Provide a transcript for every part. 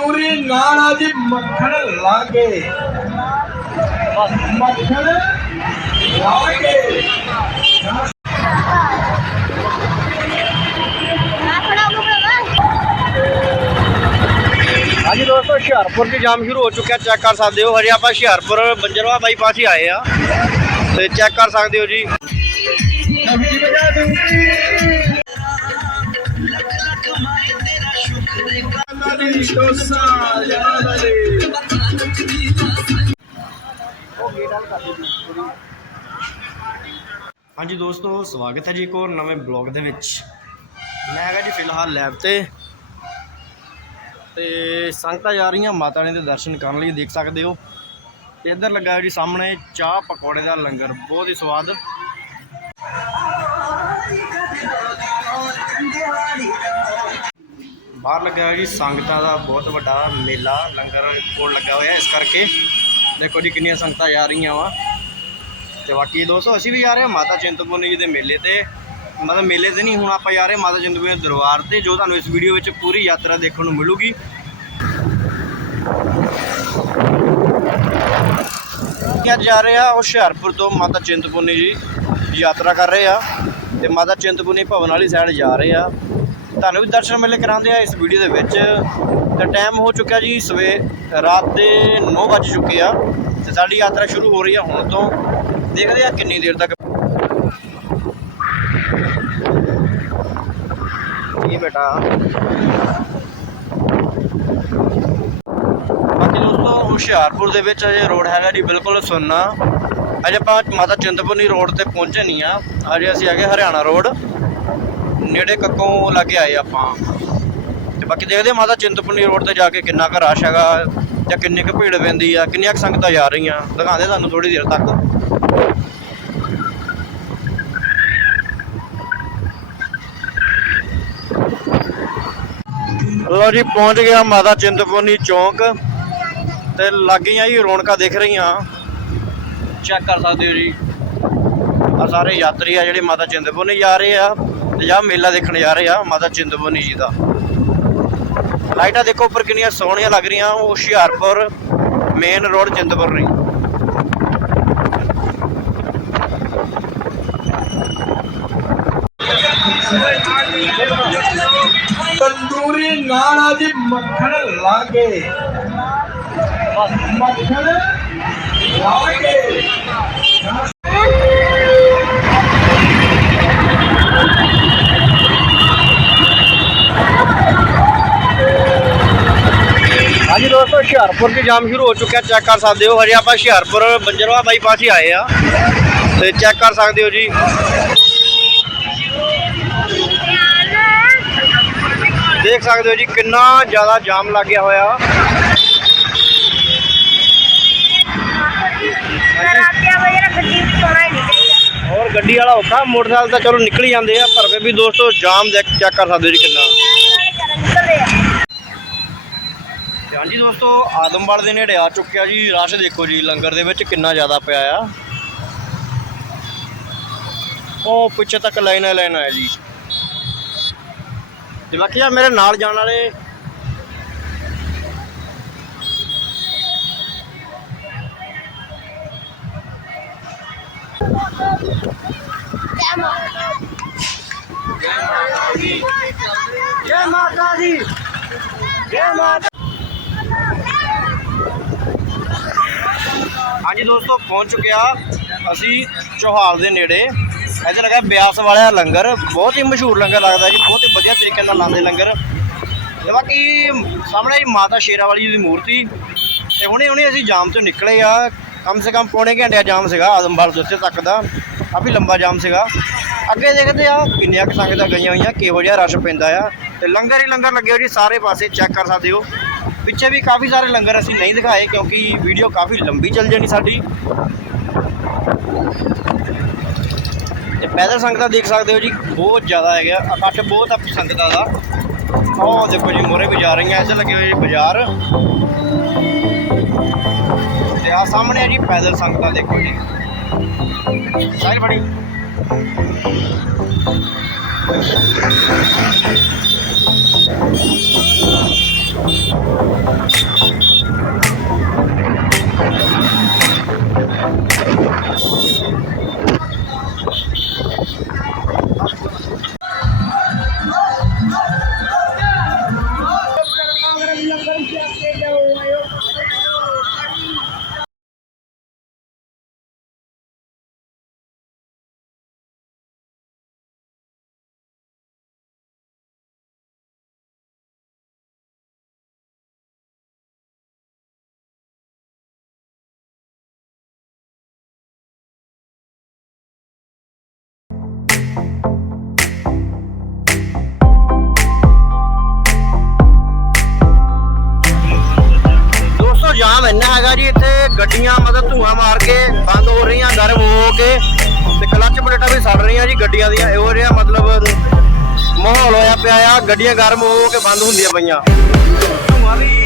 ਤੰਦੂਰੀ ਨਾਲ ਜੀ ਮੱਖਣ ਲਾਗੇ ਮੱਖਣ ਲਾਗੇ ਹਾਂਜੀ ਦੋਸਤੋ ਹੁਸ਼ਿਆਰਪੁਰ 'ਚ ਜਾਮ ਸ਼ੁਰੂ ਹੋ ਚੁੱਕਿਆ। ਚੈੱਕ ਕਰ ਸਕਦੇ ਹੋ ਹਜੇ ਆਪਾਂ ਹੁਸ਼ਿਆਰਪੁਰ ਬੰਜਰਵਾ ਬਾਈਪਾਸ ਹੀ ਆਏ ਆ। ਤੇ ਚੈੱਕ ਕਰ ਸਕਦੇ ਹੋ ਜੀ। ਹਾਂਜੀ ਦੋਸਤੋ, ਸਵਾਗਤ ਹੈ ਜੀ ਇੱਕ ਹੋਰ ਨਵੇਂ ਬਲੌਗ ਦੇ ਵਿੱਚ। ਮੈਂ ਹੈਗਾ ਜੀ ਫਿਲਹਾਲ ਲੈਬ ਤੇ। ਤੇ ਸੰਗਤਾਂ ਜਾ ਰਹੀਆਂ ਮਾਤਾ ਰਾਣੀ ਦੇ ਦਰਸ਼ਨ ਕਰਨ ਲਈ, ਦੇਖ ਸਕਦੇ ਹੋ। ਤੇ ਇੱਧਰ ਲੱਗਾ ਜੀ ਸਾਹਮਣੇ ਚਾਹ ਪਕੌੜੇ ਦਾ ਲੰਗਰ, ਬਹੁਤ ਹੀ ਸਵਾਦ। ਬਾਹਰ ਲੱਗਾ ਹੋਇਆ ਜੀ, ਸੰਗਤਾਂ ਦਾ ਬਹੁਤ ਵੱਡਾ ਮੇਲਾ ਲੰਗਰ ਕੋਲ ਲੱਗਾ ਹੋਇਆ ਇਸ ਕਰਕੇ। ਦੇਖੋ ਜੀ ਕਿੰਨੀਆਂ ਸੰਗਤਾਂ ਜਾ ਰਹੀਆਂ ਵਾ। ਤੇ ਬਾਕੀ ਦੋਸਤੋ, ਅਸੀਂ ਵੀ ਜਾ ਰਹੇ ਹਾਂ ਮਾਤਾ ਚਿੰਤਪੁਰਨੀ ਜੀ ਦੇ ਮੇਲੇ ਤੇ। ਮਤਲਬ ਮੇਲੇ ਤੇ ਨਹੀਂ, ਹੁਣ ਆਪਾਂ ਜਾ ਰਹੇ ਮਾਤਾ ਚਿੰਤਪੁਰਨੀ ਦੇ ਦਰਬਾਰ ਤੇ, ਜੋ ਤੁਹਾਨੂੰ ਇਸ ਵੀਡੀਓ ਵਿੱਚ ਪੂਰੀ ਯਾਤਰਾ ਦੇਖਣ ਨੂੰ ਮਿਲੂਗੀ। ਅੱਜ ਜਾ ਰਹੇ ਆ ਹੁਸ਼ਿਆਰਪੁਰ ਤੋਂ ਮਾਤਾ ਚਿੰਤਪੁਰਨੀ ਜੀ ਯਾਤਰਾ ਕਰ ਰਹੇ ਆ ਤੇ ਮਾਤਾ ਚਿੰਤਪੁਰਨੀ ਭਵਨ ਵਾਲੀ ਸਾਈਡ ਜਾ ਰਹੇ ਆ ਤੁਹਾਨੂੰ ਵੀ ਦਰਸ਼ਨ ਮੇਲੇ ਕਰਾਉਂਦੇ ਆ ਇਸ ਵੀਡੀਓ ਦੇ ਵਿੱਚ। ਤੇ ਟਾਈਮ ਹੋ ਚੁੱਕਿਆ ਜੀ ਸਵੇ, ਰਾਤ ਦੇ 9 ਵੱਜ ਚੁੱਕੇ ਆ ਤੇ ਸਾਡੀ ਯਾਤਰਾ ਸ਼ੁਰੂ ਹੋ ਰਹੀ ਆ ਹੁਣ ਤੋਂ। ਦੇਖਦੇ ਆ ਕਿੰਨੀ ਦੇਰ ਤੱਕ। ਇਹ ਬੇਟਾ। ਬਾਕੀ ਦੋਸਤੋ, ਹੁਸ਼ਿਆਰਪੁਰ ਦੇ ਵਿੱਚ ਅਜੇ ਰੋਡ ਹੈਗਾ ਜੀ, ਬਿਲਕੁਲ ਸੁੰਨਾ। ਅਜੇ ਆਪਾਂ ਮਾਤਾ ਚਿੰਤਪੁਰਨੀ ਰੋਡ ਤੇ ਪਹੁੰਚੇ ਨਹੀਂ ਆ। ਅਜੇ ਅਸੀਂ ਹੈਗੇ ਹਰਿਆਣਾ ਰੋਡ ਨੇੜੇ ਕੱਕੋਂ ਲੱਗੇ ਆਏ ਆਪਾਂ। ਤੇ ਬਾਕੀ ਦੇਖਦੇ ਆ ਮਾਤਾ ਚਿੰਤਪੁਰਨੀ ਰੋਡ ਤੇ ਜਾ ਕੇ ਕਿੰਨਾ ਕੁ ਰਸ਼ ਹੈਗਾ ਜਾਂ ਕਿੰਨੀ ਕੁ ਭੀੜ ਪੈਂਦੀ ਆ, ਕਿੰਨੀਆਂ ਕੁ ਸੰਗਤਾਂ ਜਾ ਰਹੀਆਂ, ਦਿਖਾਉਂਦੇ ਤੁਹਾਨੂੰ ਥੋੜੀ ਦੇਰ ਤੱਕ। ਲੋ ਜੀ, ਪਹੁੰਚ ਗਿਆ ਮਾਤਾ ਚਿੰਤਪੁਰਨੀ ਚੌਂਕ ਤੇ ਲੱਗੀਆਂ ਜੀ ਰੌਣਕਾਂ ਦਿਖ ਰਹੀਆਂ। ਚੈੱਕ ਕਰ ਸਕਦੇ ਹੋ ਜੀ ਆ ਸਾਰੇ ਯਾਤਰੀ ਆ ਜਿਹੜੇ ਮਾਤਾ ਚਿੰਤਪੁਰਨੀ ਜਾ ਰਹੇ ਆ। ਤੇ ਮੇਲਾ ਦੇਖਣ ਜਾ ਰਹੇ ਆ, ਮਾਤਾ ਚਿੰਤਪੁਰਨੀ ਜੀ ਦਾ। ਲਾਈਟਾਂ ਦੇਖੋ ਉੱਪਰ ਕਿੰਨੀਆਂ ਸੋਹਣੀਆਂ ਲੱਗ ਰਹੀਆਂ, ਉਹ ਹੁਸ਼ਿਆਰਪੁਰ ਮੇਨ ਰੋਡ ਚਿੰਤਪੁਰਨੀ ਤੰਦੂਰੀ ਨਾਲ ਆ ਮੱਖਣ ਲਾਗੇ। ਮੱਖਣ ਲਾਗੇ। ਹਾਂਜੀ ਦੋਸਤੋ, ਹੁਸ਼ਿਆਰਪੁਰ 'ਚ ਜਾਮ ਸ਼ੁਰੂ ਹੋ ਚੁੱਕਿਆ ਚੈੱਕ ਕਰ ਸਕਦੇ ਹੋ। ਹਜੇ ਆਪਾਂ ਹੁਸ਼ਿਆਰਪੁਰ ਬੰਜਰਵਾ ਬਾਈਪਾਸ ਹੀ ਆਏ ਆ। ਤੇ ਚੈੱਕ ਕਰ ਸਕਦੇ ਹੋ ਜੀ। ਦੇਖ ਸਕਦੇ ਹੋ ਜੀ, ਕਿੰਨਾ ਜ਼ਿਆਦਾ ਜਾਮ ਲੱਗ ਗਿਆ ਹੋਇਆ। ਔਰ ਗੱਡੀ ਵਾਲਾ ਔਖਾ, ਮੋਟਰਸਾਈਕਲ ਤਾਂ ਚਲੋ ਨਿਕਲ ਹੀ ਜਾਂਦੇ ਆ, ਪਰ ਫਿਰ ਵੀ ਦੋਸਤੋ, ਜਾਮ ਚੈੱਕ ਕਰ ਸਕਦੇ ਹੋ ਜੀ ਕਿੰਨਾ। ਹਾਂਜੀ ਦੋਸਤੋ ਆਦਮਵਾਲ ਦੇ ਨੇੜੇ ਆ ਚੁੱਕਿਆ ਜੀ। ਰਸ਼ ਦੇਖੋ ਜੀ ਲੰਗਰ ਦੇ ਵਿੱਚ ਕਿੰਨਾ ਜ਼ਿਆਦਾ ਪਿਆ ਆ। ਉਹ ਪਿੱਛੇ ਤੱਕ ਲਾਈਨਾਂ ਲਾਈਨਾਂ ਹੈ ਜੀ। ਤੇ ਬਾਕੀ ਆ ਮੇਰੇ ਨਾਲ ਜਾਣ ਵਾਲੇ ਜੈ ਮਾਤਾ ਦੀ। ਜੈ ਮਾਤਾ ਹਾਂਜੀ ਦੋਸਤੋ, ਪਹੁੰਚ ਚੁੱਕਿਆ ਅਸੀਂ ਚੋਹਾਲ ਦੇ ਨੇੜੇ। ਇੱਥੇ ਲੱਗਾ ਬਿਆਸ ਵਾਲਿਆ ਲੰਗਰ। ਬਹੁਤ ਹੀ ਮਸ਼ਹੂਰ ਲੰਗਰ ਲੱਗਦਾ ਜੀ, ਬਹੁਤ ਹੀ ਵਧੀਆ ਤਰੀਕੇ ਨਾਲ ਲਾਉਂਦੇ ਲੰਗਰ। ਤੇ ਬਾਕੀ ਸਾਹਮਣੇ ਹੀ ਮਾਤਾ ਸ਼ੇਰਾ ਵਾਲੀ ਜੀ ਦੀ ਮੂਰਤੀ। ਤੇ ਹੁਣੇ ਹੁਣੇ ਅਸੀਂ ਜਾਮ ਤੋਂ ਨਿਕਲੇ ਆ। ਕਮ ਸੇ ਕਮ ਪੌਣੇ ਘੰਟੇ ਜਾਮ ਸੀਗਾ ਆਦਮਵਾਲ ਤੋਂ ਉੱਥੇ ਤੱਕ ਦਾ। ਕਾਫੀ ਲੰਬਾ ਜਾਮ ਸੀਗਾ। ਅੱਗੇ ਦੇਖਦੇ ਆ ਕਿੰਨੀਆਂ ਕੁ ਸੰਗਤਾਂ ਗਈਆਂ ਹੋਈਆਂ, ਕਿਹੋ ਜਿਹਾ ਰਸ਼ ਪੈਂਦਾ ਆ। ਤੇ ਲੰਗਰ ਹੀ ਲੰਗਰ ਲੱਗੇ ਹੋ ਜੀ, ਸਾਰੇ ਪਾਸੇ ਚੈੱਕ ਕਰ ਸਕਦੇ ਹੋ। ਪਿੱਛੇ ਵੀ ਕਾਫੀ ਸਾਰੇ ਲੰਗਰ ਅਸੀਂ ਨਹੀਂ ਦਿਖਾਏ ਕਿਉਂਕਿ ਵੀਡੀਓ ਕਾਫੀ ਲੰਬੀ ਚੱਲ ਜਾਣੀ ਸਾਡੀ। ਤੇ ਪੈਦਲ ਸੰਗਤਾਂ ਦੇਖ ਸਕਦੇ ਹੋ ਜੀ, ਬਹੁਤ ਜ਼ਿਆਦਾ ਹੈਗਾ ਇਕੱਠ ਬਹੁਤ ਆ ਸੰਗਤਾਂ ਦਾ। ਉਹ ਦੇਖੋ ਜੀ ਮੋਰੇ ਵੀ ਜਾ ਰਹੀਆਂ, ਇੱਧਰ ਲੱਗੇ ਹੋਏ ਜੀ ਬਾਜ਼ਾਰ। ਤੇ ਆ ਸਾਹਮਣੇ ਆ ਜੀ ਪੈਦਲ ਸੰਗਤਾਂ, ਦੇਖੋ ਜੀ। ਸਾਈਡ ਜਾਮ ਇੰਨਾ ਹੈਗਾ ਜੀ ਇੱਥੇ, ਗੱਡੀਆਂ ਮਤਲਬ ਧੂਆਂ ਮਾਰ ਕੇ ਬੰਦ ਹੋ ਰਹੀਆਂ ਗਰਮ ਹੋ ਕੇ ਤੇ ਕਲੱਚ ਪਲੇਟਾਂ ਵੀ ਸੜ ਰਹੀਆਂ ਜੀ ਗੱਡੀਆਂ ਦੀਆਂ। ਇਹੋ ਰਿਹਾ ਮਤਲਬ ਮਾਹੌਲ ਹੋਇਆ ਪਿਆ ਆ, ਗੱਡੀਆਂ ਗਰਮ ਹੋ ਕੇ ਬੰਦ ਹੁੰਦੀਆਂ ਪਈਆਂ। ਧੂਆਂ ਵੀ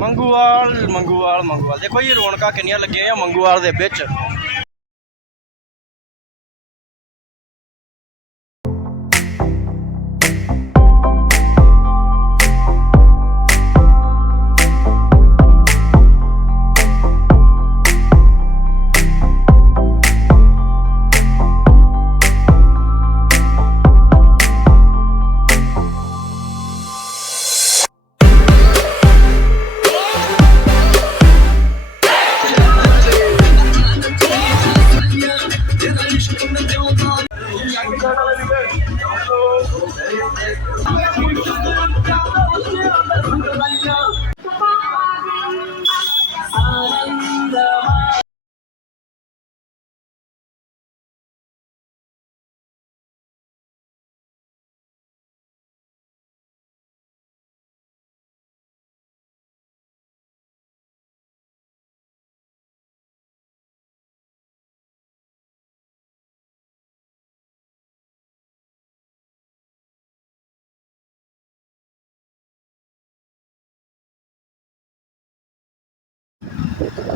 ਮੰਗੂਵਾਲ ਮੰਗੂਵਾਲ ਮੰਗੂਵਾਲ। ਦੇਖੋ ਜੀ ਰੌਣਕਾਂ ਕਿੰਨੀਆਂ ਲੱਗੀਆਂ ਆ ਮੰਗੂਵਾਲ ਦੇ ਵਿੱਚ।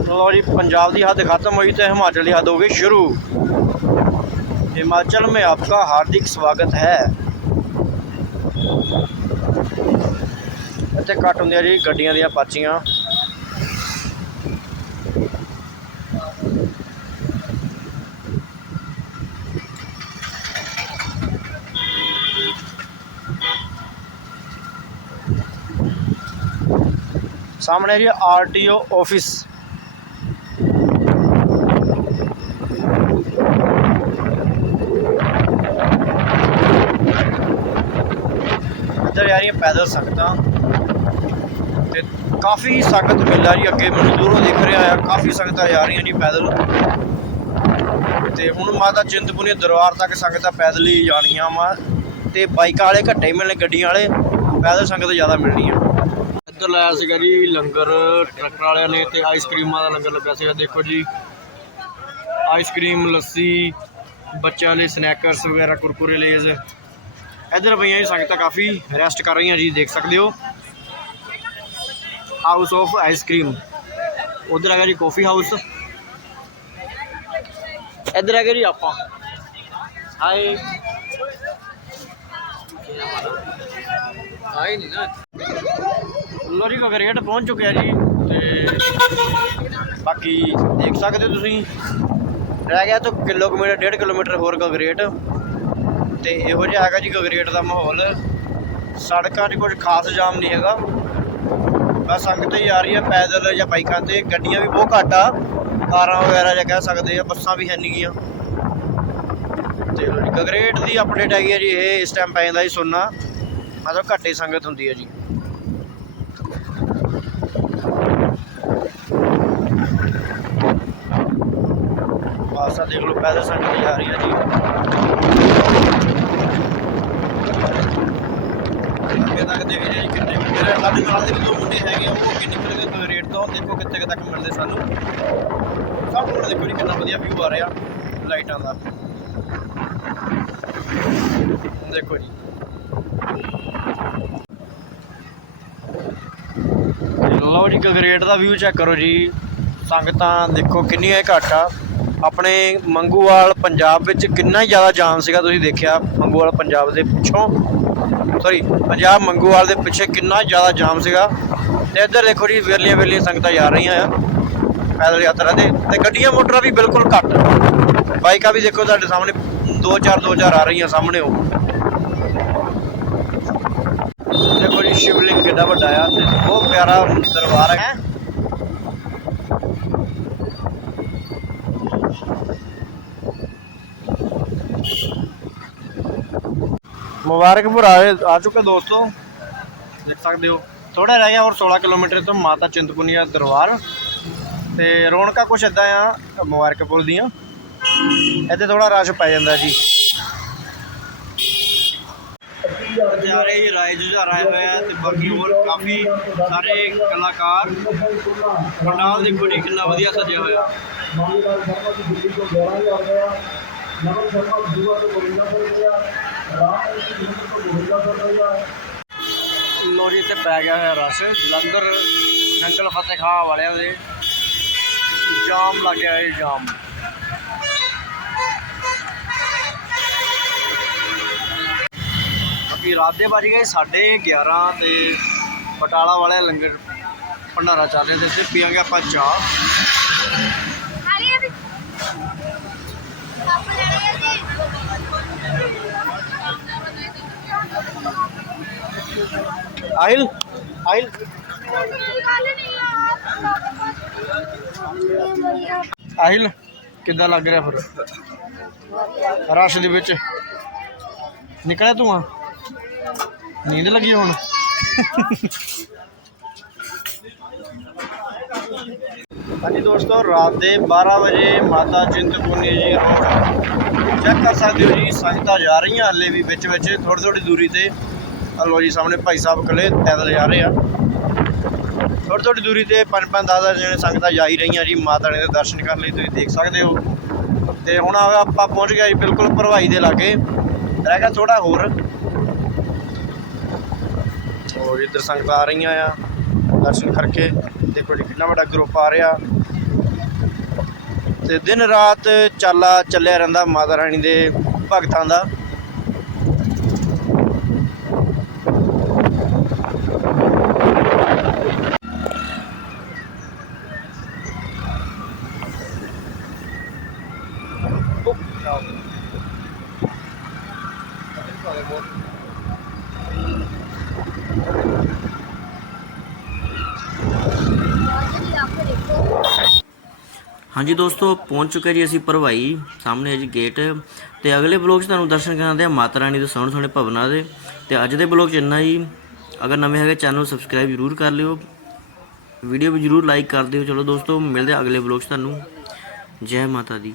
ਲੋ ਜੀ पंजाब की हद खत्म हुई तो हिमाचल की हद हो गई शुरू हिमाचल में आपका हार्दिक स्वागत है ਇੱਥੇ ਘੱਟ ਹੁੰਦੀਆਂ ਜੀ ਗੱਡੀਆਂ ਦੀਆਂ ਪਾਚੀਆਂ ਸਾਹਮਣੇ ਜੀ ਆਰਟੀਓ ਆਫਿਸ ਇੱਧਰ ਆ ਰਹੀਆਂ ਪੈਦਲ ਸੰਗਤਾਂ ਤੇ ਕਾਫੀ ਸੰਗਤ ਮਿਲ ਰਹੀ ਅੱਗੇ ਮੈਨੂੰ ਦੂਰੋਂ ਦਿਖ ਰਿਹਾ ਆ। ਕਾਫੀ ਸੰਗਤਾਂ ਜਾ ਰਹੀਆਂ ਜੀ ਪੈਦਲ। ਤੇ ਹੁਣ ਮਾਤਾ ਚਿੰਤਪੁਰਨੀ ਦਰਬਾਰ ਤੱਕ ਸੰਗਤਾਂ ਪੈਦਲ ਹੀ ਜਾਣੀਆਂ ਵਾ। ਤੇ ਬਾਈਕਾਂ ਵਾਲੇ ਘੱਟੇ ਮਿਲਣੇ, ਗੱਡੀਆਂ ਵਾਲੇ, ਪੈਦਲ ਸੰਗਤ ਜ਼ਿਆਦਾ ਮਿਲਣੀ ਆ ਇੱਧਰ ਲਾਇਆ ਸੀਗਾ ਜੀ ਲੰਗਰ ਟਰੱਕਰ ਵਾਲਿਆਂ ਨੇ ਤੇ ਆਈਸਕ੍ਰੀਮਾਂ ਦਾ ਲੰਗਰ ਲੱਗਾ ਸੀਗਾ। ਦੇਖੋ ਜੀ ਆਈਸਕ੍ਰੀਮ ਲੱਸੀ, ਬੱਚਿਆਂ ਲਈ ਸਨੈਕਰਸ ਵਗੈਰਾ, ਕੁਰਕੁਰੇ, ਲੇਜ਼। ਇੱਧਰ ਪਈਆਂ ਜੀ ਸੰਗਤਾਂ ਕਾਫੀ ਰੈਸਟ ਕਰ ਰਹੀਆਂ ਜੀ ਦੇਖ ਸਕਦੇ ਹੋ ਹਾਊਸ ਆਫ ਆਈਸਕ੍ਰੀਮ ਉਧਰ ਹੈਗਾ ਜੀ ਕਾਫੀ ਹਾਊਸ ਇੱਧਰ ਹੈਗਾ ਜੀ ਆਪਾਂ ਹਾਏ ਆਈ ਨਹੀਂ ਨਾ ਲੋ ਜੀ ਕਗਰੇਟ ਪਹੁੰਚ ਚੁੱਕਿਆ ਜੀ ਤੇ ਬਾਕੀ ਦੇਖ ਸਕਦੇ ਹੋ ਤੁਸੀਂ ਰਹਿ ਗਿਆ ਤਾਂ ਕਿਲੋਮੀਟਰ ਡੇਢ ਕਿਲੋਮੀਟਰ ਹੋਰ ਕਗਰੇਟ ਤੇ ਇਹੋ ਜਿਹਾ ਹੈਗਾ ਜੀ ਗਗਰੇਟ ਦਾ ਮਾਹੌਲ। ਸੜਕਾਂ 'ਚ ਕੁਝ ਖਾਸ ਜਾਮ ਨਹੀਂ ਹੈਗਾ। ਬਸ ਸੰਗਤ ਹੀ ਆ ਰਹੀ ਹੈ, ਪੈਦਲ ਜਾਂ ਬਾਈਕਾਂ ਤੇ। ਗੱਡੀਆਂ ਵੀ ਬਹੁਤ ਘੱਟ ਆ। ਕਾਰਾਂ ਵਗੈਰਾ ਜਾਂ ਕਹਿ ਸਕਦੇ ਆ, ਬੱਸਾਂ ਵੀ ਹੈ ਨਹੀਂ ਗੀਆਂ। ਤੇ ਲਓ ਦੀ ਅਪਡੇਟ ਹੈਗੀ ਹੈ ਜੀ, ਇਹ ਇਸ ਟਾਈਮ ਪੈ ਜਾਂਦਾ ਜੀ ਸੁਣਨਾ ਮਤਲਬ ਘੱਟੇ ਸੰਗਤ ਹੁੰਦੀ ਹੈ ਜੀ। ਆਸਾ ਦੇਖ ਲਓ, ਪੈਦਲ ਸੰਗਤ ਜਾ ਰਹੀ ਹੈ ਜੀ। ਅੱਗੇ ਤੱਕ ਦੇਖ ਜੀ? ਕਿੰਨੇ ਮੇਰੇ ਸਾਡੇ ਨਾਲ ਦੇ ਵੀ ਮੁੰਡੇ ਹੈਗੇ ਆ, ਉਹ ਕਿੰਨੇ ਕਿੰਨੇ ਦੇ ਰੇਟ ਤੋਂ ਦੇਖੋ ਕਿੱਥੇ ਕੁ ਤੱਕ ਮਿਲਦੇ ਸਾਨੂੰ। ਸਭ ਨੂੰ ਦੇਖੋ ਜੀ ਕਿੰਨਾ ਵਧੀਆ ਵਿਊ ਆ ਰਿਹਾ ਲਾਈਟਾਂ ਦਾ। ਦੇਖੋ ਜੀ। ਲਓ ਜੀ ਗਗਰੇਟ ਦਾ ਵਿਊ ਚੈੱਕ ਕਰੋ ਜੀ। ਸੰਗਤਾਂ ਦੇਖੋ ਕਿੰਨੀ ਹੀ ਘੱਟ ਆ। ਆਪਣੇ ਮੰਗੂਵਾਲ ਪੰਜਾਬ ਵਿੱਚ ਕਿੰਨਾ ਹੀ ਜ਼ਿਆਦਾ ਜਾਮ ਸੀਗਾ ਤੁਸੀਂ ਦੇਖਿਆ ਮੰਗੂਵਾਲ ਪੰਜਾਬ ਦੇ ਪਿੱਛੋਂ। ਸੌਰੀ ਪੰਜਾਬ ਮੰਗੂਵਾਲ ਦੇ ਪਿੱਛੇ ਕਿੰਨਾ ਜ਼ਿਆਦਾ ਜਾਮ ਸੀਗਾ। ਤੇ ਇੱਧਰ ਦੇਖੋ ਜੀ ਵੇਰਲੀਆਂ ਵੇਰਲੀਆਂ ਸੰਗਤਾਂ ਜਾ ਰਹੀਆਂ ਆ, ਪੈਦਲ ਯਾਤਰਾ ਤੇ। ਤੇ ਗੱਡੀਆਂ ਮੋਟਰਾਂ ਵੀ ਬਿਲਕੁਲ ਘੱਟ। ਬਾਈਕਾਂ ਵੀ ਦੇਖੋ ਤੁਹਾਡੇ ਸਾਹਮਣੇ 2-4 2-4 ਆ ਰਹੀਆਂ ਸਾਹਮਣੇ ਉਹ। ਦੇਖੋ ਜੀ, ਸ਼ਿਵਲਿੰਗ ਕਿੰਨਾ ਵੱਡਾ ਆ ਤੇ ਬਹੁਤ ਪਿਆਰਾ ਦਰਬਾਰ ਹੈ। ਮੁਬਾਰਕਪੁਰ ਆਏ ਆ ਚੁੱਕੇ ਦੋਸਤੋ। ਦੇਖ ਸਕਦੇ ਹੋ ਥੋੜਾ ਰਹਿ ਗਿਆ ਹੋਰ 16 ਕਿਲੋਮੀਟਰ ਤੋਂ ਮਾਤਾ ਚਿੰਤਪੁਨੀਆ ਦਰਬਾਰ। ਤੇ ਰੌਣਕਾਂ ਕੁਛ ਇਦਾਂ ਆ, ਮੁਬਾਰਕਪੁਰ ਦੀਆਂ। ਇੱਥੇ ਥੋੜਾ ਰਸ਼ ਪੈ ਜਾਂਦਾ ਜੀ। ਸਾਰੇ ਹੀ ਰਾਏ ਜੁਝਾਰ ਆਏ ਹੋਏ ਆ ਤੇ ਬਾਕੀ ਹੋਰ ਕਾਫੀ ਸਾਰੇ ਕਲਾਕਾਰ। ਪੰਡਾਲ ਦੇਖੋ ਜੀ ਕਿੰਨਾ ਵਧੀਆ ਸਜਿਆ ਹੋਇਆ। ਮਾਲੀਵਾਲ ਸ਼ਰਮਾ ਦੀ ਦਿੱਲੀ ਤੋਂ 11000 ਗਿਆ ਨਵਨ ਸ਼ਰਮਾ ਦੂਆ ਤੋਂ 5200 ਗਿਆ, ਰਾਮ ਜੀ ਜਲੰਧਰ ਤੋਂ 5200 ਗਿਆ। ਲੋ ਜੀ ਪੈ ਗਿਆ ਹੋਇਆ ਰਸ਼, ਜਲੰਧਰ, ਜੰਗਲ ਫਤਿਹ ਖਾਂ ਵਾਲਿਆਂ ਦੇ। ਜਾਮ ਲੱਗਿਆ ਹੈ ਜਾਮ। ਬਾਕੀ ਰਾਤ ਦੇ ਵੱਜ ਗਏ ਸਾਢੇ 11 ਤੇ ਬਟਾਲਾ ਵਾਲੇ ਲੰਗਰ ਭੰਡਾਰਾ ਚੱਲ ਰਿਹਾ ਤੇ ਇੱਥੇ ਪੀਾਂਗੇ ਆਪਾਂ ਚਾਹ। Oil oil. ਆਇਲ, ਕਿੱਦਾਂ ਲੱਗ ਰਿਹਾ ਫਿਰ? ਰਸ਼ ਦੇ ਵਿੱਚ। ਨਿਕਲਿਆ ਤੂੰ ਆ? ਨੀਂਦ ਲੱਗੀ ਹੁਣ? ਹਾਂਜੀ ਦੋਸਤੋ, ਰਾਤ ਦੇ 12 ਵਜੇ ਮਾਤਾ ਚਿੰਤਪੁਰਨੀ ਜੀ ਰੋਡ ਚੈੱਕ ਕਰ ਸਕਦੇ ਹੋ ਜੀ, ਸੰਗਤਾਂ ਜਾ ਰਹੀਆਂ ਹੱਲੇ ਵੀ ਵਿੱਚ ਵਿੱਚ ਥੋੜੀ ਥੋੜੀ ਦੂਰੀ ਤੇ। ਆਹ ਜੀ, ਸਾਹਮਣੇ ਭਾਈ ਸਾਹਿਬ ਇਕੱਲੇ ਪੈਦਲ ਜਾ ਰਹੇ ਆ। ਥੋੜੀ ਥੋੜੀ ਦੂਰੀ ਤੇ ਪੰਜ ਪੰਜ 10 10 ਜਣੇ ਸੰਗਤਾਂ ਜਾ ਹੀ ਰਹੀਆਂ ਜੀ, ਮਾਤਾ ਰਾਣੀ ਦੇ ਦਰਸ਼ਨ ਕਰਨ ਲਈ ਤੁਸੀਂ ਦੇਖ ਸਕਦੇ ਹੋ। ਤੇ ਹੁਣ ਆਪਾਂ ਪਹੁੰਚ ਗਏ ਜੀ, ਬਿਲਕੁਲ ਭਰਵਾਈ ਦੇ ਲਾਗੇ। ਰਹਿ ਗਿਆ ਥੋੜਾ ਹੋਰ। ਹੋਰ ਇੱਧਰ ਸੰਗਤਾਂ ਆ ਰਹੀਆਂ ਆ। ਦਰਸ਼ਨ ਕਰਕੇ ਦੇਖੋ ਜੀ ਕਿੰਨਾ ਵੱਡਾ ਗਰੁੱਪ ਆ ਰਿਹਾ। ਤੇ ਦਿਨ ਰਾਤ ਚਾਲਾ ਚੱਲਿਆ ਰਹਿੰਦਾ ਮਾਤਾ ਰਾਣੀ ਦੇ ਭਗਤਾਂ ਦਾ। ਹਾਂਜੀ ਦੋਸਤੋ, ਪਹੁੰਚ ਚੁੱਕੇ ਜੀ ਅਸੀਂ ਭਰਵਾਈ, ਸਾਹਮਣੇ ਹੈ ਜੀ ਗੇਟ ਤੇ ਅਗਲੇ ਬਲੌਗ 'ਚ ਤੁਹਾਨੂੰ ਦਰਸ਼ਨ ਕਰਾਉਂਦੇ ਆ ਮਾਤਾ ਰਾਣੀ ਦੇ ਸੋਹਣੇ ਸੋਹਣੇ ਭਵਨਾਂ ਦੇ। ਤੇ ਅੱਜ ਦੇ ਬਲੌਗ 'ਚ ਇੰਨਾ ਹੀ। ਅਗਰ ਨਵੇਂ ਹੈਗੇ ਚੈਨਲ ਨੂੰ ਸਬਸਕ੍ਰਾਈਬ ਜ਼ਰੂਰ ਕਰ ਲਿਓ। ਵੀਡੀਓ ਵੀ ਜ਼ਰੂਰ ਲਾਈਕ ਕਰ ਦਿਓ। ਚਲੋ ਦੋਸਤੋ, ਮਿਲਦੇ ਅਗਲੇ ਬਲੌਗ 'ਚ ਤੁਹਾਨੂੰ। ਜੈ ਮਾਤਾ ਦੀ।